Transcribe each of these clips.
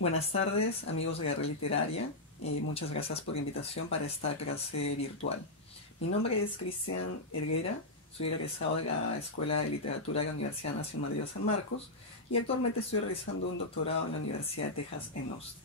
Buenas tardes, amigos de Guerra Literaria. Muchas gracias por la invitación para esta clase virtual. Mi nombre es Cristian Herguera, soy egresado de la Escuela de Literatura de la Universidad Nacional de San Marcos y actualmente estoy realizando un doctorado en la Universidad de Texas en Austin.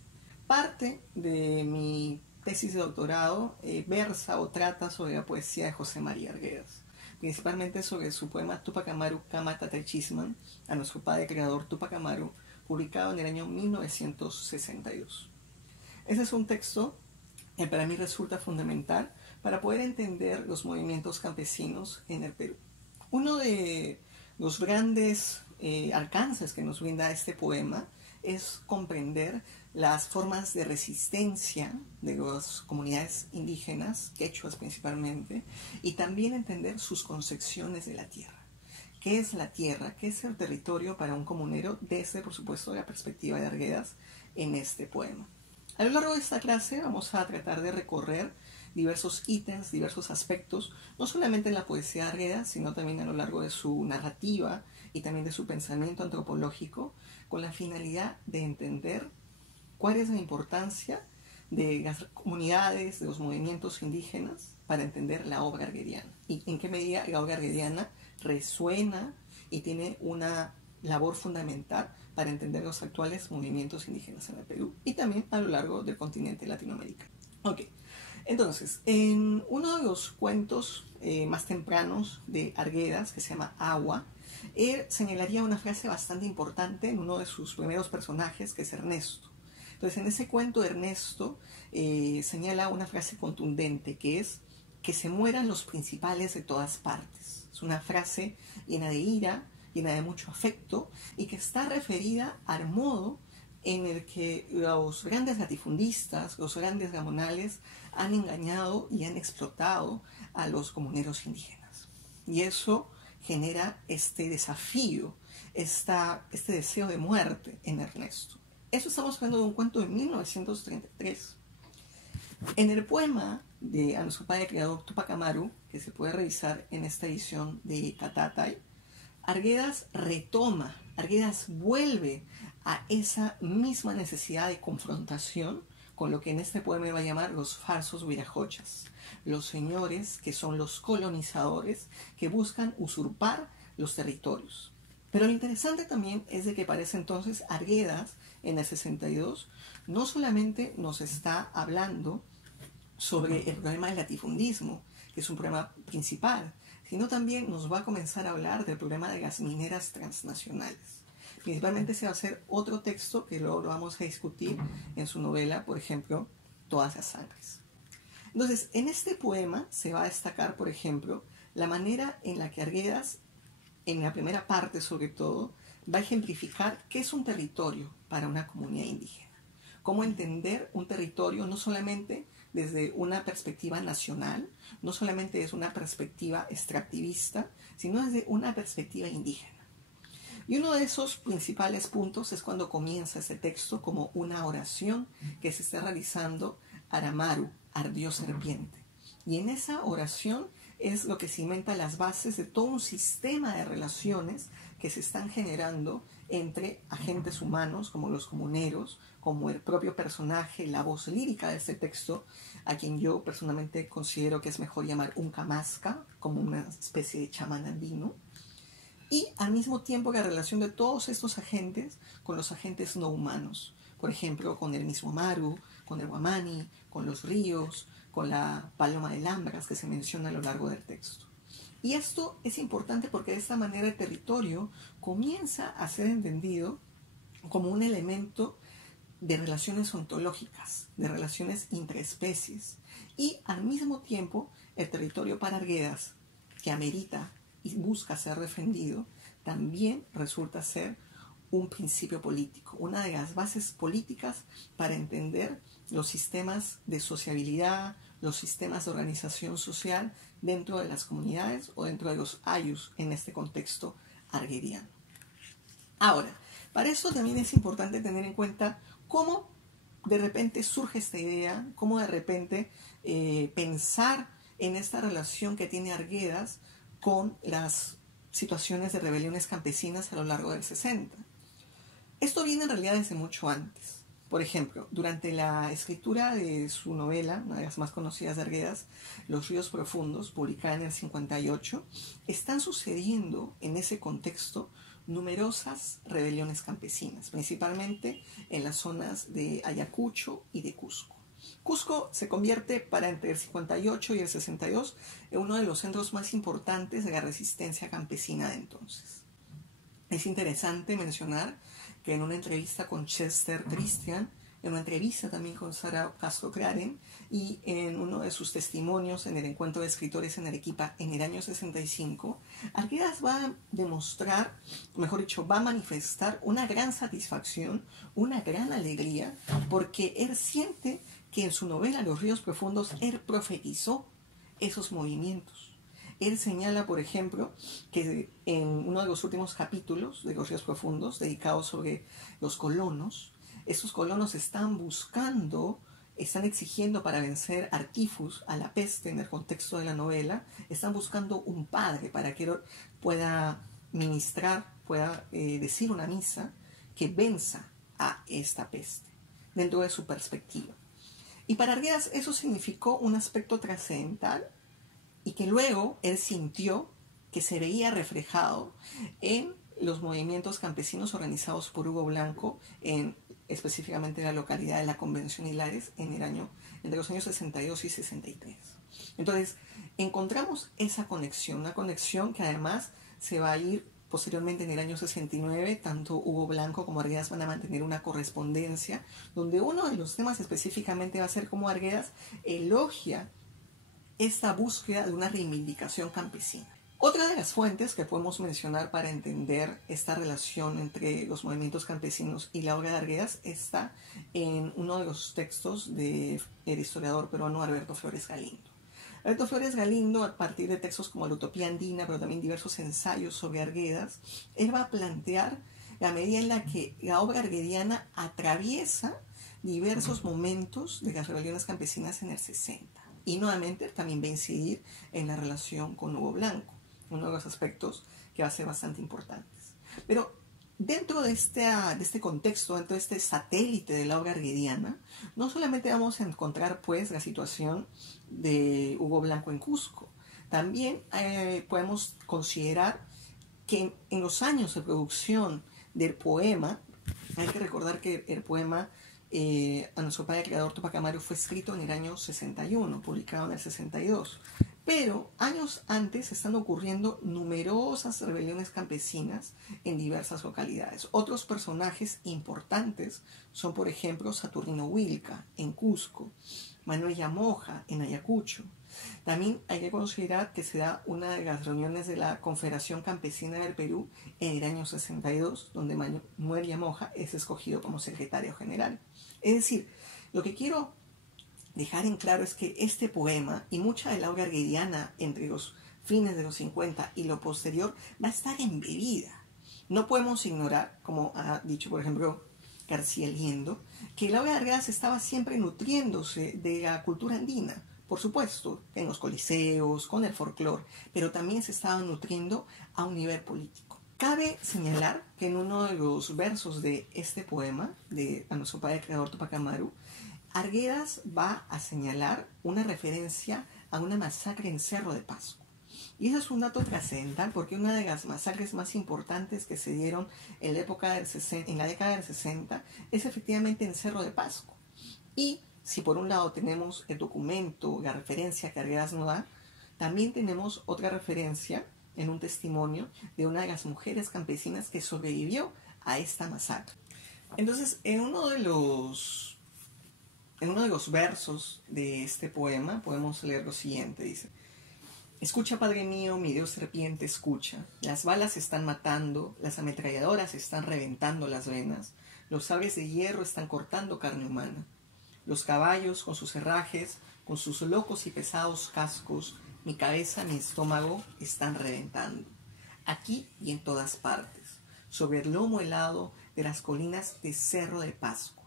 Parte de mi tesis de doctorado versa o trata sobre la poesía de José María Arguedas, principalmente sobre su poema Tupac Amaru Kama Tatechisman, a nuestro padre creador Tupac Amaru, publicado en el año 1962. Ese es un texto que para mí resulta fundamental para poder entender los movimientos campesinos en el Perú. Uno de los grandes alcances que nos brinda este poema es comprender las formas de resistencia de las comunidades indígenas, quechuas principalmente, y también entender sus concepciones de la tierra. ¿Qué es la tierra? ¿Qué es el territorio para un comunero? Desde, por supuesto, la perspectiva de Arguedas en este poema. A lo largo de esta clase vamos a tratar de recorrer diversos ítems, diversos aspectos, no solamente en la poesía de Arguedas, sino también a lo largo de su narrativa y también de su pensamiento antropológico, con la finalidad de entender cuál es la importancia de las comunidades, de los movimientos indígenas para entender la obra arguediana y en qué medida la obra arguediana resuena y tiene una labor fundamental para entender los actuales movimientos indígenas en el Perú y también a lo largo del continente latinoamericano. Ok, entonces, en uno de los cuentos más tempranos de Arguedas, que se llama Agua, él señalaría una frase bastante importante en uno de sus primeros personajes, que es Ernesto. Entonces, en ese cuento Ernesto señala una frase contundente, que es que se mueran los principales de todas partes. Es una frase llena de ira, llena de mucho afecto y que está referida al modo en el que los grandes latifundistas, los grandes gamonales han engañado y han explotado a los comuneros indígenas. Y eso genera este desafío, este deseo de muerte en Ernesto. Eso estamos hablando de un cuento de 1933. En el poema de a nuestro padre creador Tupac Amaru, que se puede revisar en esta edición de Catatay, Arguedas vuelve a esa misma necesidad de confrontación con lo que en este poema va a llamar los falsos virajochas, los señores que son los colonizadores que buscan usurpar los territorios. Pero lo interesante también es de que para ese entonces Arguedas, en el 62, no solamente nos está hablando sobre el problema del latifundismo, que es un problema principal, sino también nos va a comenzar a hablar del problema de las mineras transnacionales. Principalmente se va a hacer otro texto que luego lo vamos a discutir en su novela, por ejemplo, Todas las sangres. Entonces, en este poema se va a destacar, por ejemplo, la manera en la que Arguedas, en la primera parte sobre todo, va a ejemplificar qué es un territorio para una comunidad indígena. Cómo entender un territorio no solamente desde una perspectiva nacional, no solamente desde una perspectiva extractivista, sino desde una perspectiva indígena. Y uno de esos principales puntos es cuando comienza este texto como una oración que se está realizando a Aramaru, al dios serpiente. Y en esa oración es lo que cimenta las bases de todo un sistema de relaciones que se están generando entre agentes humanos como los comuneros, como el propio personaje, la voz lírica de este texto, a quien yo personalmente considero que es mejor llamar un camasca, como una especie de chamán andino, y al mismo tiempo la relación de todos estos agentes con los agentes no humanos, por ejemplo, con el mismo Amaru, con el Guamani, con los ríos, con la paloma de Lambras que se menciona a lo largo del texto. Y esto es importante porque de esta manera el territorio comienza a ser entendido como un elemento de relaciones ontológicas, de relaciones interespecies. Y al mismo tiempo el territorio para Arguedas, que amerita y busca ser defendido, también resulta ser un principio político, una de las bases políticas para entender los sistemas de sociabilidad, los sistemas de organización social dentro de las comunidades o dentro de los ayllus en este contexto arguediano. Ahora, para eso también es importante tener en cuenta cómo de repente surge esta idea, cómo de repente pensar en esta relación que tiene Arguedas con las situaciones de rebeliones campesinas a lo largo del 60. Esto viene en realidad desde mucho antes. Por ejemplo, durante la escritura de su novela, una de las más conocidas de Arguedas, Los ríos profundos, publicada en el 58, están sucediendo en ese contexto numerosas rebeliones campesinas, principalmente en las zonas de Ayacucho y de Cusco. Cusco se convierte para entre el 58 y el 62 en uno de los centros más importantes de la resistencia campesina de entonces. Es interesante mencionar que en una entrevista con Chester Christian, en una entrevista también con Sara Castro-Craren y en uno de sus testimonios en el encuentro de escritores en Arequipa en el año 65, Arguedas va a demostrar, mejor dicho, va a manifestar una gran satisfacción, una gran alegría, porque él siente que en su novela Los ríos profundos él profetizó esos movimientos. Él señala, por ejemplo, que en uno de los últimos capítulos de Los ríos profundos, dedicados sobre los colonos, estos colonos están exigiendo para vencer al tifus, a la peste en el contexto de la novela, están buscando un padre para que pueda ministrar, pueda decir una misa que venza a esta peste, dentro de su perspectiva. Y para Arguedas eso significó un aspecto trascendental y que luego él sintió que se veía reflejado en los movimientos campesinos organizados por Hugo Blanco en específicamente la localidad de la Convención Hilares entre los años 62 y 63. Entonces, encontramos esa conexión, una conexión que además se va a ir posteriormente en el año 69, tanto Hugo Blanco como Arguedas van a mantener una correspondencia, donde uno de los temas específicamente va a ser cómo Arguedas elogia esta búsqueda de una reivindicación campesina. Otra de las fuentes que podemos mencionar para entender esta relación entre los movimientos campesinos y la obra de Arguedas está en uno de los textos del historiador peruano Alberto Flores Galindo. Alberto Flores Galindo, a partir de textos como La Utopía Andina, pero también diversos ensayos sobre Arguedas, él va a plantear la medida en la que la obra arguediana atraviesa diversos momentos de las rebeliones campesinas en el 60. Y nuevamente también va a incidir en la relación con Hugo Blanco, uno de los aspectos que va a ser bastante importantes. Pero dentro de este contexto, dentro de este satélite de la obra arguediana, no solamente vamos a encontrar pues la situación de Hugo Blanco en Cusco, también podemos considerar que en los años de producción del poema, hay que recordar que el poema a nuestro padre creador Túpac Amaru fue escrito en el año 61, publicado en el 62. Pero años antes están ocurriendo numerosas rebeliones campesinas en diversas localidades. Otros personajes importantes son, por ejemplo, Saturnino Huilca en Cusco, Manuel Llamoja en Ayacucho. También hay que considerar que se da una de las reuniones de la Confederación Campesina del Perú en el año 62, donde Manuel Llamoja es escogido como secretario general. Es decir, lo que quiero dejar en claro es que este poema y mucha de la obra arguediana entre los fines de los 50 y lo posterior va a estar embebida. No podemos ignorar, como ha dicho por ejemplo García Liendo, que la obra de Arguedas estaba siempre nutriéndose de la cultura andina, por supuesto, en los coliseos, con el folclore, pero también se estaba nutriendo a un nivel político. Cabe señalar que en uno de los versos de este poema, de a nuestro padre creador Túpac Amaru, Arguedas va a señalar una referencia a una masacre en Cerro de Pasco. Y eso es un dato trascendental porque una de las masacres más importantes que se dieron en la década del 60 es efectivamente en Cerro de Pasco. Y si por un lado tenemos el documento, la referencia que Arguedas nos da, también tenemos otra referencia en un testimonio de una de las mujeres campesinas que sobrevivió a esta masacre. Entonces, en uno de los versos de este poema podemos leer lo siguiente, dice: escucha, Padre mío, mi Dios serpiente, escucha. Las balas están matando, las ametralladoras están reventando las venas, los sables de hierro están cortando carne humana. Los caballos con sus herrajes, con sus locos y pesados cascos, mi cabeza, mi estómago están reventando. Aquí y en todas partes, sobre el lomo helado de las colinas de Cerro de Pasco.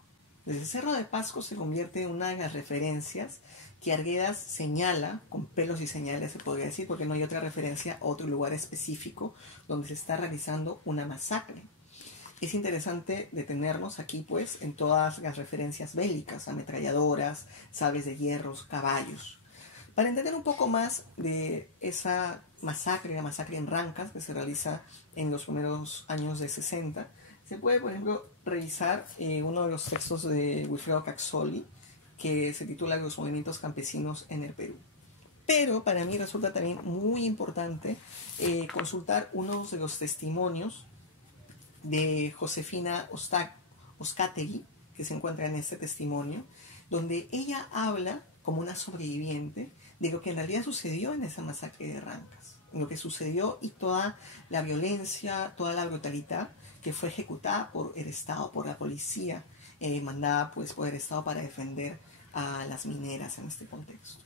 Desde Cerro de Pasco se convierte en una de las referencias que Arguedas señala, con pelos y señales se podría decir, porque no hay otra referencia a otro lugar específico donde se está realizando una masacre. es interesante detenernos aquí, pues, en todas las referencias bélicas, ametralladoras, sables de hierros, caballos, para entender un poco más de esa masacre, la masacre en Rancas, que se realiza en los primeros años de 60. Se puede, por ejemplo, revisar uno de los textos de Wilfredo Caxoli, que se titula Los movimientos campesinos en el Perú. Pero para mí resulta también muy importante consultar uno de los testimonios de Josefina Oscategui, que se encuentra en este testimonio, donde ella habla como una sobreviviente de lo que en realidad sucedió en esa masacre de Rancas, lo que sucedió y toda la violencia, toda la brutalidad que fue ejecutada por el Estado, por la policía, mandada pues por el Estado para defender a las mineras en este contexto.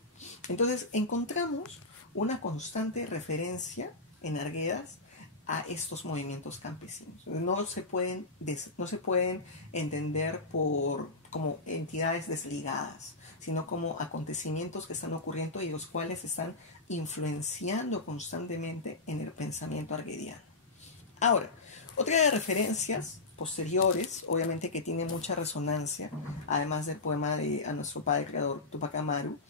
Entonces encontramos una constante referencia en Arguedas a estos movimientos campesinos. No se pueden entender como entidades desligadas, sino como acontecimientos que están ocurriendo y los cuales están influenciando constantemente en el pensamiento arguediano. Ahora, otra de las referencias posteriores, obviamente que tiene mucha resonancia, además del poema de A nuestro padre creador Túpac Amaru,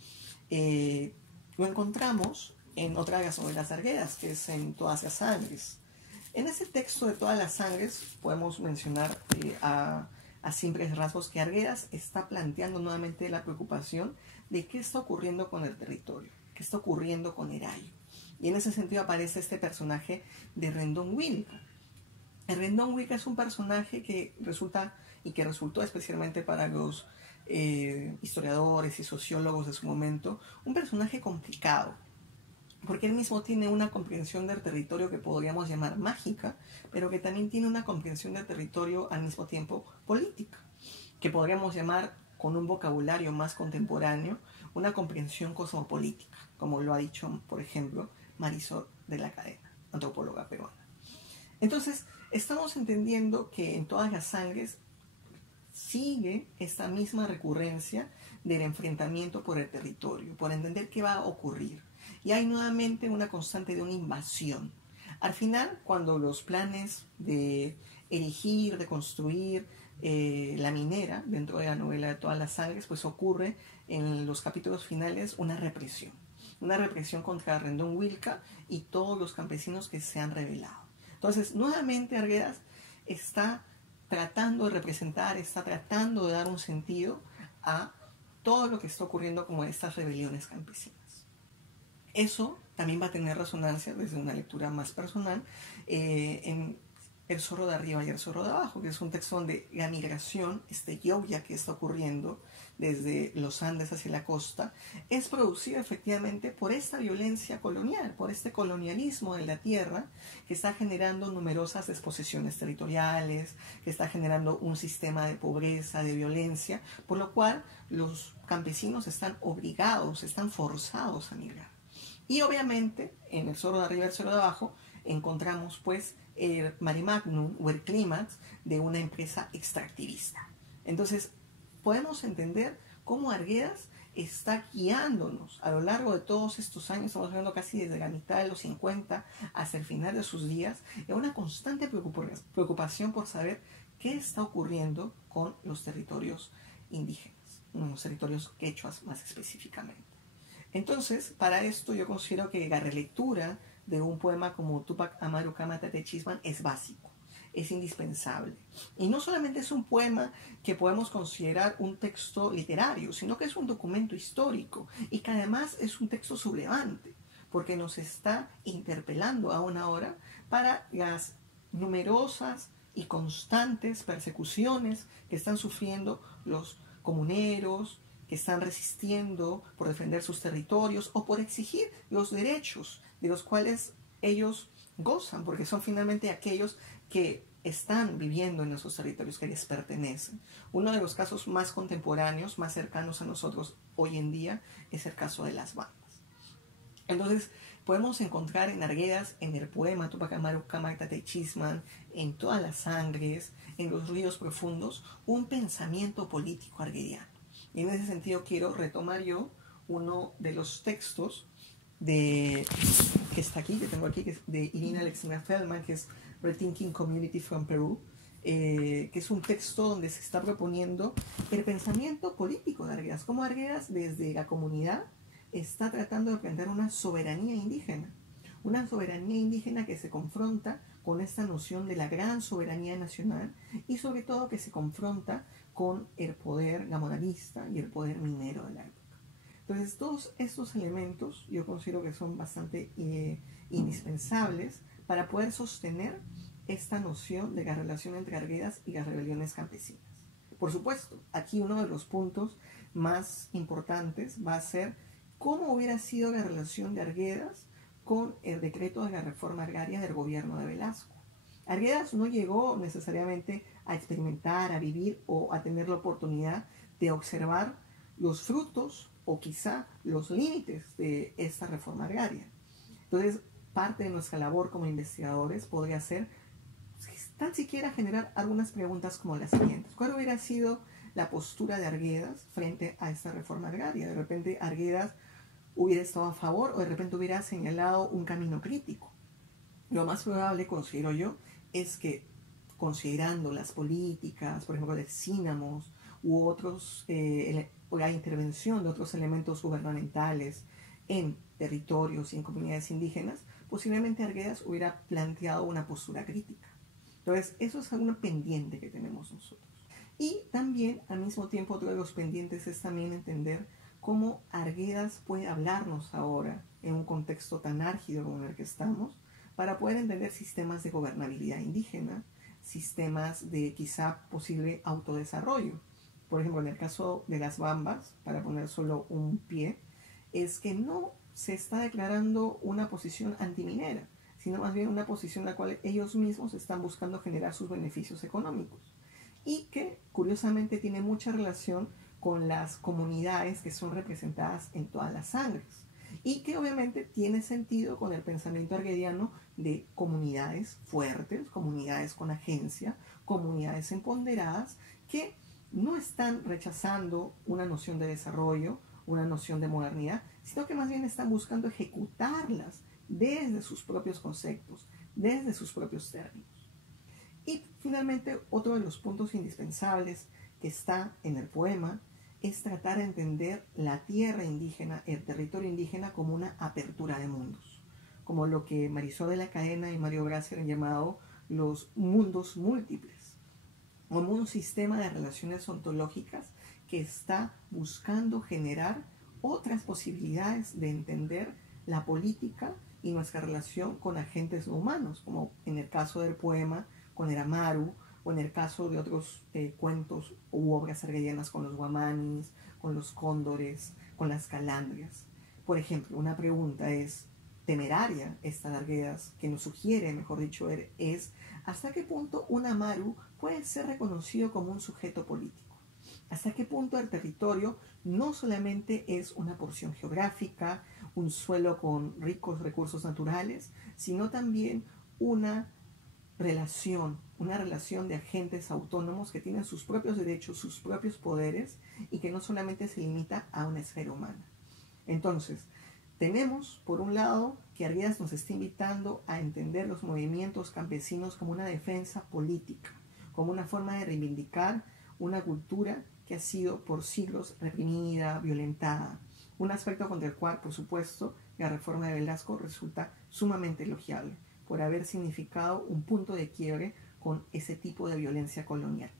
lo encontramos en otra de las novelas arguedas, que es en Todas las Sangres. En ese texto de Todas las Sangres podemos mencionar a simples rasgos que Arguedas está planteando nuevamente la preocupación de qué está ocurriendo con el territorio, qué está ocurriendo con Erayo. Y en ese sentido aparece este personaje de Rendón Huilca. El Rendón Huilca es un personaje que resultó especialmente para los historiadores y sociólogos de su momento, un personaje complicado, porque él mismo tiene una comprensión del territorio que podríamos llamar mágica, pero que también tiene una comprensión del territorio al mismo tiempo política, que podríamos llamar, con un vocabulario más contemporáneo, una comprensión cosmopolítica, como lo ha dicho, por ejemplo, Marisol de la Cadena, antropóloga peruana. Entonces, estamos entendiendo que en Todas las Sangres sigue esta misma recurrencia del enfrentamiento por el territorio, por entender qué va a ocurrir. Y hay nuevamente una constante de una invasión. Al final, cuando los planes de erigir, de construir la minera dentro de la novela de Todas las Sangres, pues ocurre en los capítulos finales una represión contra Rendón Huilca y todos los campesinos que se han rebelado. Entonces, nuevamente Arguedas está tratando de representar, está tratando de dar un sentido a todo lo que está ocurriendo como estas rebeliones campesinas. Eso también va a tener resonancia desde una lectura más personal en El zorro de arriba y el zorro de abajo, que es un texto donde la migración, este yoya que está ocurriendo desde los Andes hacia la costa, es producida efectivamente por esta violencia colonial, por este colonialismo de la tierra que está generando numerosas desposesiones territoriales, que está generando un sistema de pobreza, de violencia, por lo cual los campesinos están obligados, están forzados a migrar. Y obviamente en El zorro de arriba y el zorro de abajo encontramos pues el mare magnum o el clímax de una empresa extractivista. Entonces podemos entender cómo Arguedas está guiándonos a lo largo de todos estos años, estamos hablando casi desde la mitad de los 50 hasta el final de sus días, en una constante preocupación por saber qué está ocurriendo con los territorios indígenas, los territorios quechuas más específicamente. Entonces, para esto yo considero que la relectura de un poema como Túpac Amaru Kamata Techisman es básico, es indispensable. Y no solamente es un poema que podemos considerar un texto literario, sino que es un documento histórico y que además es un texto sublevante, porque nos está interpelando aún ahora para las numerosas y constantes persecuciones que están sufriendo los comuneros, que están resistiendo por defender sus territorios o por exigir los derechos de los cuales ellos gozan, porque son finalmente aquellos que están viviendo en esos territorios que les pertenecen. Uno de los casos más contemporáneos, más cercanos a nosotros hoy en día, es el caso de las bandas. Entonces, podemos encontrar en Arguedas, en el poema Túpac Amaru Kamata Techisman, en Todas las Sangres, en Los ríos profundos, un pensamiento político arguediano. Y en ese sentido quiero retomar yo uno de los textos que está aquí, que tengo aquí, que es de Irina Alexandra Feldman, que es Rethinking Community from Peru, que es un texto donde se está proponiendo el pensamiento político de Arguedas, cómo Arguedas desde la comunidad está tratando de plantear una soberanía indígena que se confronta con esta noción de la gran soberanía nacional y sobre todo que se confronta con el poder laboralista y el poder minero de la época. Entonces todos estos elementos yo considero que son bastante indispensables para poder sostener esta noción de la relación entre Arguedas y las rebeliones campesinas. Por supuesto, aquí uno de los puntos más importantes va a ser cómo hubiera sido la relación de Arguedas con el decreto de la reforma agraria del gobierno de Velasco. Arguedas no llegó necesariamente a experimentar, a vivir o a tener la oportunidad de observar los frutos o quizá los límites de esta reforma agraria. Entonces, parte de nuestra labor como investigadores podría ser tan siquiera generar algunas preguntas como las siguientes. ¿Cuál hubiera sido la postura de Arguedas frente a esta reforma agraria? De repente Arguedas hubiera estado a favor o de repente hubiera señalado un camino crítico. Lo más probable, considero yo, es que considerando las políticas, por ejemplo, de Cínamos u otros, la intervención de otros elementos gubernamentales en territorios y en comunidades indígenas, posiblemente Arguedas hubiera planteado una postura crítica. Entonces, eso es una pendiente que tenemos nosotros. Y también, al mismo tiempo, otro de los pendientes es también entender cómo Arguedas puede hablarnos ahora en un contexto tan álgido como en el que estamos, para poder entender sistemas de gobernabilidad indígena, sistemas de quizá posible autodesarrollo. Por ejemplo, en el caso de las Bambas, para poner solo un pie, es que no se está declarando una posición antiminera, sino más bien una posición en la cual ellos mismos están buscando generar sus beneficios económicos y que curiosamente tiene mucha relación con las comunidades que son representadas en todas las sangres y que obviamente tiene sentido con el pensamiento arguediano de comunidades fuertes, comunidades con agencia, comunidades empoderadas que no están rechazando una noción de desarrollo, una noción de modernidad, sino que más bien están buscando ejecutarlas desde sus propios conceptos, desde sus propios términos. Y finalmente, otro de los puntos indispensables que está en el poema es tratar de entender la tierra indígena, el territorio indígena, como una apertura de mundos, como lo que Marisol de la Cadena y Mario Gracia han llamado los mundos múltiples, como un sistema de relaciones ontológicas que está buscando generar otras posibilidades de entender la política y nuestra relación con agentes no humanos, como en el caso del poema con el Amaru, o en el caso de otros cuentos u obras arguedianas con los guamanis, con los cóndores, con las calandrias. Por ejemplo, una pregunta es temeraria, esta de Arguedas, que nos sugiere, mejor dicho, es ¿hasta qué punto un Amaru puede ser reconocido como un sujeto político? ¿Hasta qué punto el territorio no solamente es una porción geográfica, un suelo con ricos recursos naturales, sino también una relación de agentes autónomos que tienen sus propios derechos, sus propios poderes y que no solamente se limita a una esfera humana? Entonces, tenemos, por un lado, que Arguedas nos está invitando a entender los movimientos campesinos como una defensa política, como una forma de reivindicar una cultura que ha sido por siglos reprimida, violentada, un aspecto contra el cual, por supuesto, la reforma de Velasco resulta sumamente elogiable, por haber significado un punto de quiebre con ese tipo de violencia colonial.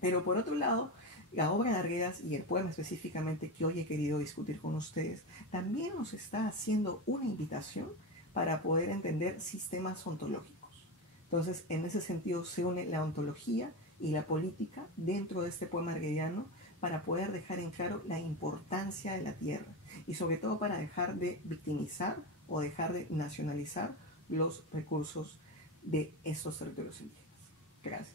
Pero por otro lado, la obra de Arguedas y el poema específicamente que hoy he querido discutir con ustedes también nos está haciendo una invitación para poder entender sistemas ontológicos. Entonces, en ese sentido se une la ontología y la política dentro de este poema arguediano para poder dejar en claro la importancia de la tierra y sobre todo para dejar de victimizar o dejar de nacionalizar los recursos de estos territorios indígenas. Gracias.